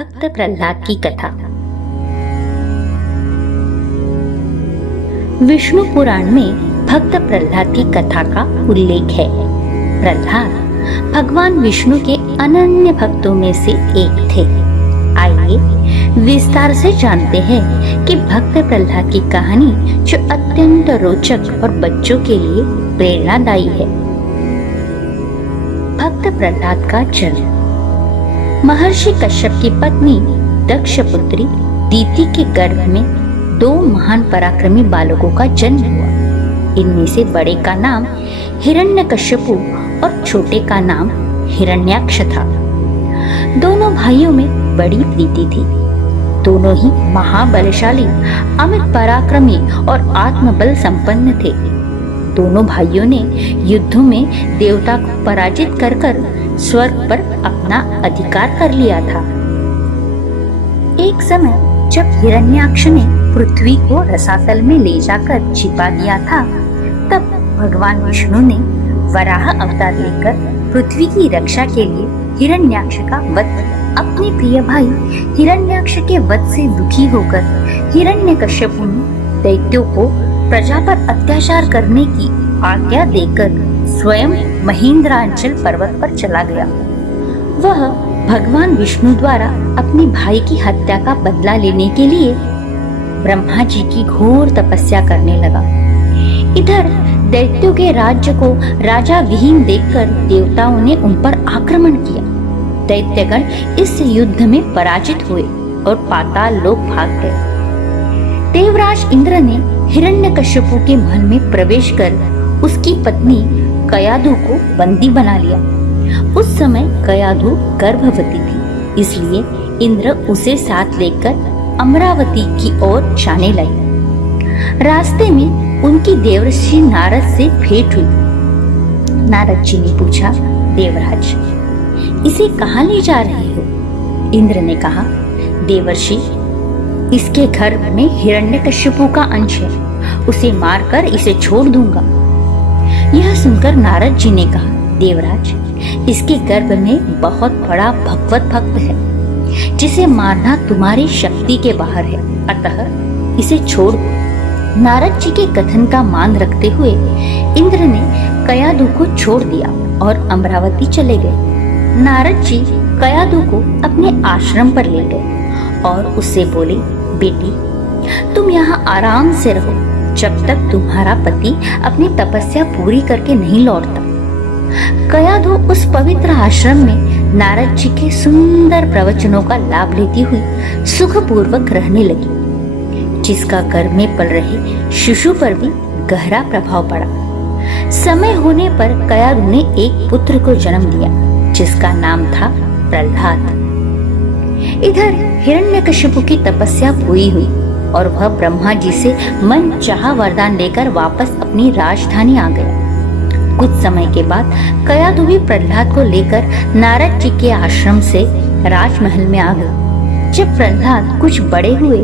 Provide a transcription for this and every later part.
भक्त प्रहलाद की कथा। विष्णु पुराण में भक्त प्रहलाद की कथा का उल्लेख है। प्रहलाद भगवान विष्णु के अनन्य भक्तों में से एक थे। आइए विस्तार से जानते हैं कि भक्त प्रहलाद की कहानी, जो अत्यंत रोचक और बच्चों के लिए प्रेरणादायी है। भक्त प्रहलाद का जन्म। महर्षि कश्यप की पत्नी दक्ष पुत्री दीति के गर्भ में दो महान पराक्रमी बालकों का जन्म हुआ। इनमें से बड़े का नाम हिरण्यकश्यपु और छोटे का नाम हिरण्याक्ष था। दोनों भाइयों में बड़ी प्रीति थी। दोनों ही महाबलशाली, अमित पराक्रमी और आत्मबल संपन्न थे। दोनों भाइयों ने युद्धों में देवता को पराजित कर स्वर्ग पर अपना अधिकार कर लिया था। एक समय जब हिरण्याक्ष ने पृथ्वी को रसातल में ले जाकर छिपा दिया था, तब भगवान विष्णु ने वराह अवतार लेकर पृथ्वी की रक्षा के लिए हिरण्याक्ष का वध किया। अपने प्रिय भाई हिरण्याक्ष के वध से दुखी होकर हिरण्यकश्यपु ने दैत्यों को प्रजा पर अत्याचार करने की आज्ञा देकर स्वयं महेंद्रांचल पर्वत पर चला गया। वह भगवान विष्णु द्वारा अपने भाई की हत्या का बदला लेने के लिए ब्रह्मा जी की घोर तपस्या करने लगा। इधर दैत्यों के राज्य को राजा विहीन देखकर देवताओं ने उन पर आक्रमण किया। दैत्यगण इस युद्ध में पराजित हुए और पाताल लोक भाग गए। देवराज इंद्र ने हिरण्यकश्यपु के महल में प्रवेश कर उसकी पत्नी कयाधु को बंदी बना लिया। उस समय कयाधु गर्भवती थी, इसलिए इंद्र उसे साथ लेकर अमरावती की ओर जाने लगे। रास्ते में उनकी देवर्षि नारद से भेंट हुई। नारद जी ने पूछा, देवराज, इसे कहाँ ले जा रहे हो? इंद्र ने कहा, देवर्षि, इसके गर्भ में हिरण्यकश्यपु का अंश है, उसे मारकर इसे छोड़ दूंगा। यह सुनकर नारद जी ने कहा, देवराज, इसके गर्भ में बहुत बड़ा भगवत भक्त है, जिसे मारना तुम्हारी शक्ति के बाहर है, अतः इसे छोड़ दो। नारद जी के कथन का मान रखते हुए इंद्र ने कयाधु को छोड़ दिया और अमरावती चले गए। नारद जी कयाधु को अपने आश्रम पर ले गए और उससे बोले, बेटी, तुम यहाँ आराम से रहो जब तक तुम्हारा पति अपनी तपस्या पूरी करके नहीं लौटता। कयाधु उस पवित्र आश्रम में नारद जी के सुंदर प्रवचनों का लाभ लेती हुई सुखपूर्वक रहने लगी, जिसका गर्भ में पल रहे शिशु पर भी गहरा प्रभाव पड़ा। समय होने पर कयाधु ने एक पुत्र को जन्म दिया, जिसका नाम था प्रहलाद। इधर हिरण्यकश्यपु की तपस्या पूरी हुई और वह ब्रह्मा जी से मन चाहा वरदान लेकर वापस अपनी राजधानी आ गया। कुछ समय के बाद कयाधु भी प्रहलाद को लेकर नारद जी के आश्रम से राजमहल में आ गए। जब प्रहलाद कुछ बड़े हुए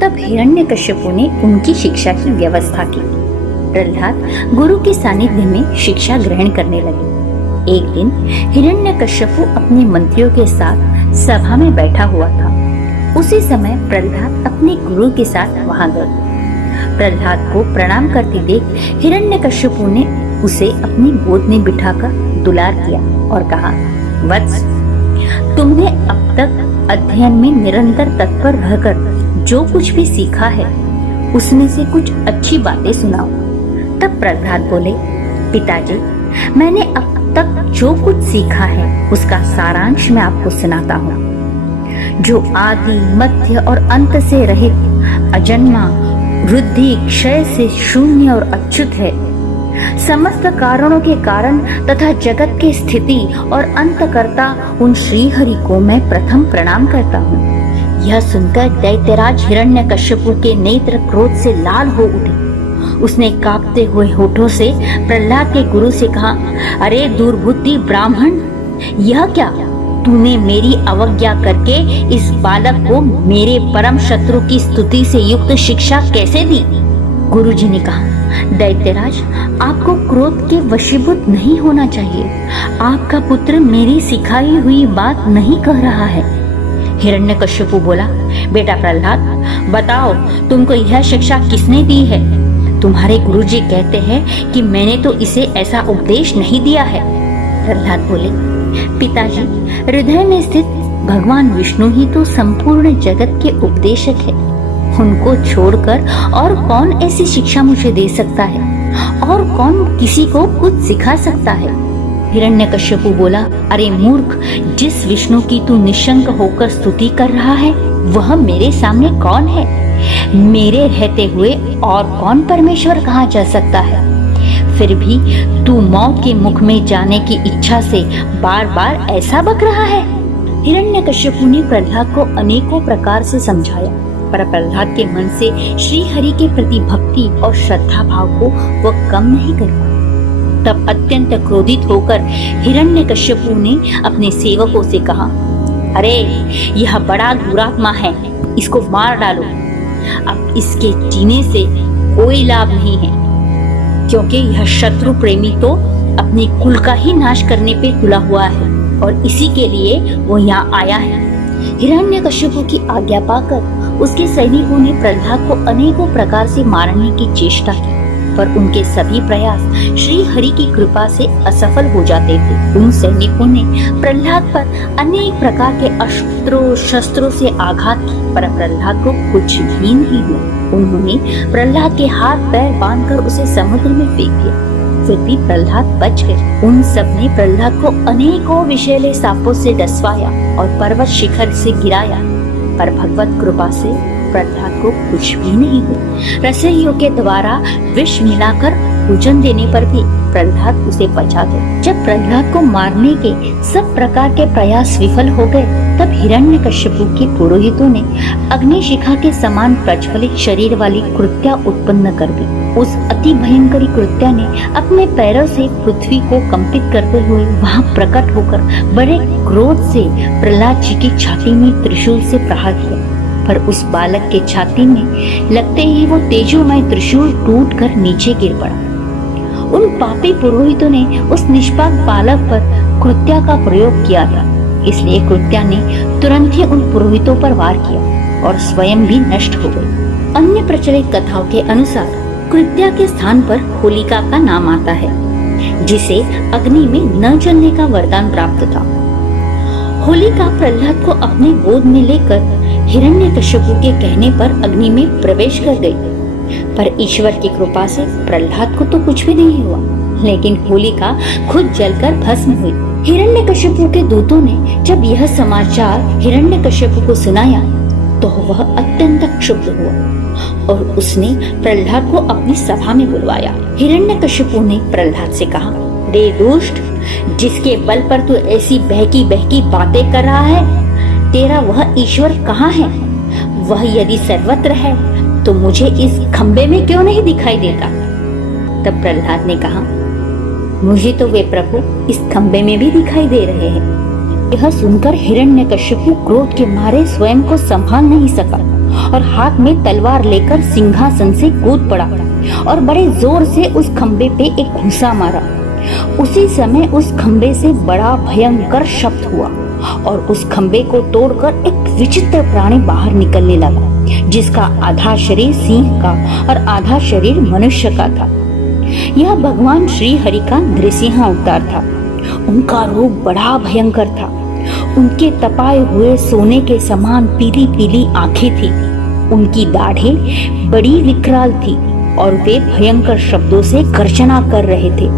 तब हिरण्यकश्यपु ने उनकी शिक्षा की व्यवस्था की। प्रहलाद गुरु के सानिध्य में शिक्षा ग्रहण करने लगे। एक दिन हिरण्यकश्यपु अपने मंत्रियों के साथ सभा में बैठा हुआ था। उसी समय प्रहलाद अपने गुरु के साथ वहां गए। प्रहलाद को प्रणाम करते देख हिरण्यकश्यपु ने उसे अपनी गोद में बिठाकर दुलार किया और कहा, वत्स, तुमने अब तक अध्ययन में निरंतर तत्पर रहकर जो कुछ भी सीखा है, उसमें से कुछ अच्छी बातें सुनाओ। तब प्रहलाद बोले, पिताजी, मैंने अब तक जो कुछ सीखा है उसका सारांश मैं आपको सुनाता हूँ। जो आदि, मध्य और अंत से रहित, अजन्मा, वृद्धि, क्षय से शून्य और अच्युत है, समस्त कारणों के कारण तथा जगत की स्थिति और अंतकर्ता उन श्री हरि को मैं प्रथम प्रणाम करता हूँ। यह सुनकर दैत्यराज हिरण्यकश्यपु के नेत्र क्रोध से लाल हो उठे। उसने कांपते हुए होठों से प्रहलाद के गुरु से कहा, अरे दुर्बुद्धि ब्राह्मण, यह क्या? तूने मेरी अवज्ञा करके इस बालक को मेरे परम शत्रु की स्तुति से युक्त शिक्षा कैसे दी? गुरुजी ने कहा, दैत्यराज, आपको क्रोध के वशीभूत नहीं होना चाहिए। आपका पुत्र मेरी सिखाई हुई बात नहीं कह रहा है। हिरण्यकश्यपु बोला, बेटा प्रहलाद, बताओ तुमको यह शिक्षा किसने दी है? तुम्हारे गुरुजी कहते हैं कि मैंने तो इसे ऐसा उपदेश नहीं दिया है। प्रहलाद बोले, पिताजी, हृदय में स्थित भगवान विष्णु ही तो संपूर्ण जगत के उपदेशक है। उनको छोड़कर और कौन ऐसी शिक्षा मुझे दे सकता है, और कौन किसी को कुछ सिखा सकता है? हिरण्यकश्यपु बोला, अरे मूर्ख, जिस विष्णु की तू निशंक होकर स्तुति कर रहा है वह मेरे सामने कौन है? मेरे रहते हुए और कौन परमेश्वर कहा जा सकता है? फिर भी तू मौत के मुख में जाने की इच्छा से बार बार ऐसा बक रहा है। हिरण्यकश्यपु ने प्रहलाद को अनेकों प्रकार से समझाया, पर प्रहलाद के मन से श्री हरि के प्रति भक्ति और श्रद्धा भाव को वह कम नहीं कर पाया। तब अत्यंत क्रोधित होकर हिरण्यकश्यपु ने अपने सेवकों से कहा, अरे यह बड़ा दुरात्मा है, इसको मार डालो। अब इसके जीने से कोई लाभ नहीं है, क्योंकि यह शत्रु प्रेमी तो अपने कुल का ही नाश करने पे तुला हुआ है और इसी के लिए वो यहाँ आया है। हिरण्यकश्यपु की आज्ञा पाकर उसके सैनिकों ने प्रहलाद को अनेकों प्रकार से मारने की चेष्टा की, पर उनके सभी प्रयास श्री हरि की कृपा से असफल हो जाते थे। उन सैनिकों ने प्रहलाद पर अनेक प्रकार के अस्त्रों शस्त्रों से आघात किया, पर प्रहलाद को कुछ भी नहीं हुआ। उन्होंने प्रहलाद के हाथ पैर बांधकर उसे समुद्र में फेंक दिया, फिर भी प्रहलाद बच गए। उन सब ने प्रहलाद को अनेकों विषैले सांपों से डसवाया और पर्वत शिखर से गिराया, पर भगवत कृपा से प्रहलाद को कुछ भी नहीं हुआ। रसइयों के द्वारा विष मिलाकर भोजन देने पर भी प्रहलाद उसे बचा गया। जब प्रहलाद को मारने के सब प्रकार के प्रयास विफल हो गए, तब हिरण्यकश्यपु के पुरोहितों ने अग्निशिखा के समान प्रज्वलित शरीर वाली कृत्या उत्पन्न कर दी। उस अति भयंकरी कृत्या ने अपने पैरों से पृथ्वी को कंपित करते हुए वहां प्रकट होकर बड़े क्रोध से प्रहलाद जी की छाती में त्रिशूल से प्रहार किया, पर उस बालक के छाती में लगते ही वो तेजोमय त्रिशूल टूटकर नीचे गिर पड़ा। उन पापी पुरोहितों ने उस निष्पाप बालक पर कृत्या का प्रयोग किया था, इसलिए कृत्या ने तुरंत ही उन पुरोहितों पर वार किया और स्वयं भी नष्ट हो गई। अन्य प्रचलित कथाओं के अनुसार कृत्या के स्थान पर होलिका का नाम आता है, जिसे अग्नि में न जलने का वरदान प्राप्त था। होलिका प्रहलाद को अपने गोद में लेकर हिरण्यकश्यपु के कहने पर अग्नि में प्रवेश कर गई, पर ईश्वर की कृपा से प्रहलाद को तो कुछ भी नहीं हुआ, लेकिन होलिका खुद जलकर भस्म हुई। हिरण्यकश्यपु के दूतों ने जब यह समाचार हिरण्यकश्यपु को सुनाया तो वह अत्यंत क्षुब्ध हुआ और उसने प्रहलाद को अपनी सभा में बुलवाया। हिरण्यकश्यपु ने प्रहलाद से कहा, रे दुष्ट, जिसके बल पर तू ऐसी बहकी बहकी बातें कर रहा है, तेरा वह ईश्वर कहाँ है? वह यदि सर्वत्र है तो मुझे इस खंबे में क्यों नहीं दिखाई देता? तब प्रहलाद ने कहा, मुझे तो वे प्रभु इस खंबे में भी दिखाई दे रहे हैं। यह सुनकर हिरण्यकश्यपु क्रोध के मारे स्वयं को संभाल नहीं सका और हाथ में तलवार लेकर सिंहासन से कूद पड़ा और बड़े जोर से उस खंबे पे एक घूंसा मारा। उसी समय उस खंबे से बड़ा भयंकर शब्द हुआ और उस खंबे को तोड़कर एक विचित्र प्राणी बाहर निकलने लगा, जिसका आधा शरीर सिंह का और आधा शरीर मनुष्य का था। यह भगवान श्री हरि का नृसिंह अवतार था। उनका रूप बड़ा भयंकर था। उनके तपाए हुए सोने के समान पीली पीली आंखें थी। उनकी दाढ़ें बड़ी विकराल थी और वे भयंकर शब्दों से गर्जना कर रहे थे।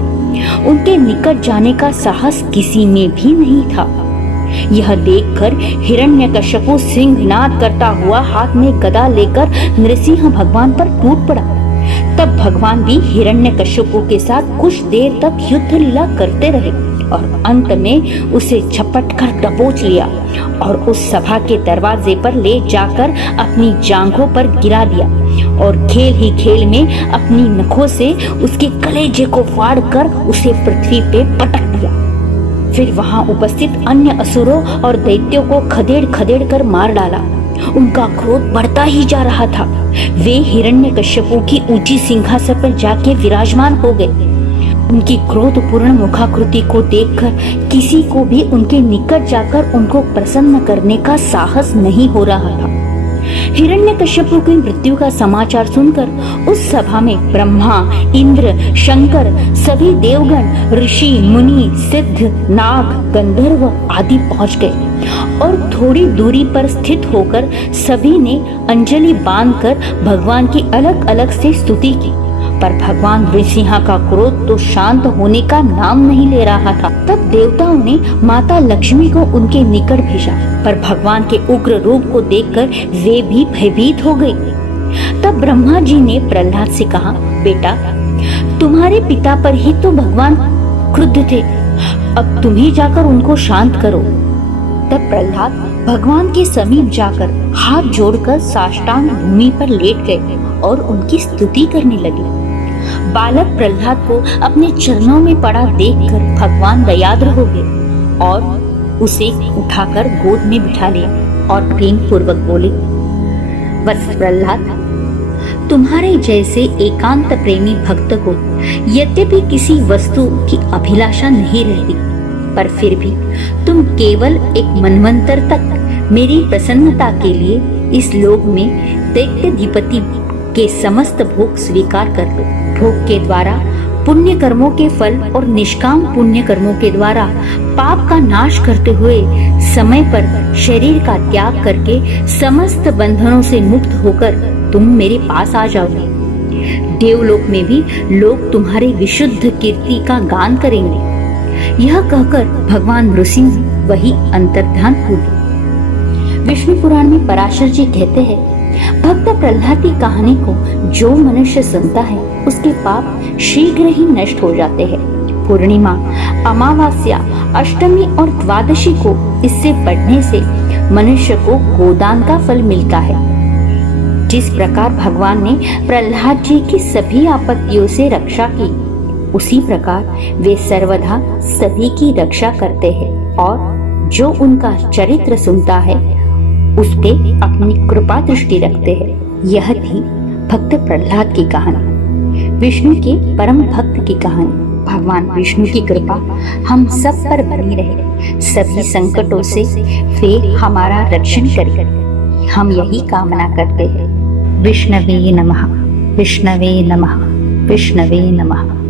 उनके निकट जाने का साहस किसी में भी नहीं था। यह देखकर हिरण्यकश्यपु सिंहनाद करता हुआ हाथ में गदा लेकर नृसिंह भगवान पर टूट पड़ा। तब भगवान भी हिरण्यकश्यपु के साथ कुछ देर तक युद्ध लीला करते रहे और अंत में उसे झपट कर दबोच लिया और उस सभा के दरवाजे पर ले जाकर अपनी जांघों पर गिरा दिया और खेल ही खेल में अपनी नखों से उसके कलेजे को फाड़कर उसे पृथ्वी पे पटक दिया। फिर वहां उपस्थित अन्य असुरों और दैत्यों को खदेड़ खदेड़ कर मार डाला। उनका क्रोध बढ़ता ही जा रहा था। वे हिरण्यकश्यपु की ऊंची सिंहासन पर जाके विराजमान हो गए। उनकी क्रोधपूर्ण मुखाकृति को देखकर किसी को भी उनके निकट जाकर उनको प्रसन्न करने का साहस नहीं हो रहा था। हिरण्यकश्यपु की मृत्यु का समाचार सुनकर उस सभा में ब्रह्मा, इंद्र, शंकर, सभी देवगण, ऋषि, मुनि, सिद्ध, नाग, गंधर्व आदि पहुंच गए और थोड़ी दूरी पर स्थित होकर सभी ने अंजलि बांधकर भगवान की अलग अलग से स्तुति की। पर भगवान नृसिंह का क्रोध तो शांत होने का नाम नहीं ले रहा था। तब देवताओं ने माता लक्ष्मी को उनके निकट भेजा, पर भगवान के उग्र रूप को देखकर वे भी भयभीत हो गई। तब ब्रह्मा जी ने प्रहलाद से कहा, बेटा, तुम्हारे पिता पर ही तो भगवान क्रुद्ध थे, अब तुम ही जाकर उनको शांत करो। तब प्रहलाद भगवान के समीप जाकर हाथ जोड़कर साष्टांग भूमि पर लेट गए और उनकी स्तुति करने लगे। बालक प्रहलाद को अपने चरणों में पड़ा देखकर भगवान दयाद्र हो गए और उसे उठाकर गोद में बिठा लिया और प्रेम पूर्वक बोले, वत्स प्रहलाद, तुम्हारे जैसे एकांत प्रेमी भक्त को यद्यपि किसी वस्तु की अभिलाषा नहीं रहती, पर फिर भी तुम केवल एक मनवंतर तक मेरी प्रसन्नता के लिए इस लोक में दैत्याधिपति के समस्त भोग स्वीकार कर लो। भोग के द्वारा पुण्य कर्मों के फल और निष्काम पुण्य कर्मों के द्वारा पाप का नाश करते हुए समय पर शरीर का त्याग करके समस्त बंधनों से मुक्त होकर तुम मेरे पास आ जाओगे। देवलोक में भी लोग तुम्हारे विशुद्ध कीर्ति का गान करेंगे। यह कहकर भगवान नृसिंह वही अंतर्ध्यान हो गए। विष्णु पुराण में पराशर जी कहते हैं, भक्त प्रहलाद की कहानी को जो मनुष्य सुनता है उसके पाप शीघ्र ही नष्ट हो जाते हैं। पूर्णिमा, अमावस्या, अष्टमी और द्वादशी को इससे पढ़ने से मनुष्य को गोदान का फल मिलता है। जिस प्रकार भगवान ने प्रहलाद जी की सभी आपत्तियों से रक्षा की, उसी प्रकार वे सर्वदा सभी की रक्षा करते हैं और जो उनका चरित्र सुनता है उस पे अपनी कृपा दृष्टि रखते हैं। यह थी भक्त प्रहलाद की कहानी, विष्णु के परम भक्त की कहानी। भगवान विष्णु की कृपा हम सब पर बनी रहे, सभी संकटों से वे हमारा रक्षण करें, हम यही कामना करते हैं। विष्णवे नमः, विष्णवे नमः, विष्णवे नमः।